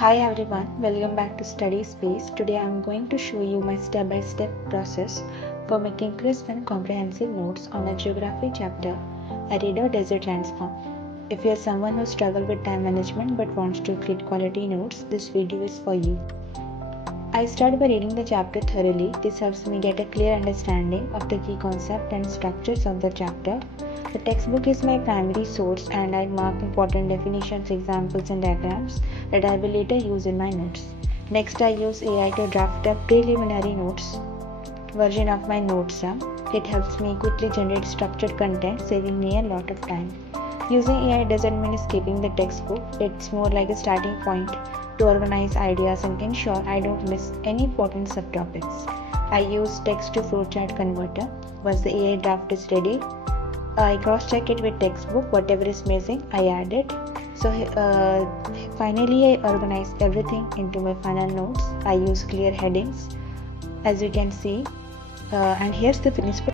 Hi everyone, welcome back to Study Space. Today I am going to show you my step-by-step process for making crisp and comprehensive notes on a geography chapter, Arid or Desert Landform. If you are someone who struggles with time management but wants to create quality notes, this video is for you. I start by reading the chapter thoroughly. This helps me get a clear understanding of the key concepts and structures of the chapter. The textbook is my primary source and I mark important definitions, examples and diagrams that I will later use in my notes. Next, I use AI to draft a preliminary notes version of my notes app. It helps me quickly generate structured content, saving me a lot of time. Using AI doesn't mean skipping the textbook. It's more like a starting point to organize ideas and ensure I don't miss any important subtopics. I use text to flowchart converter. Once the AI draft is ready, I cross-check it with textbook. Whatever is missing, I add it. So finally, I organize everything into my final notes. I use clear headings, as you can see, and here's the finished.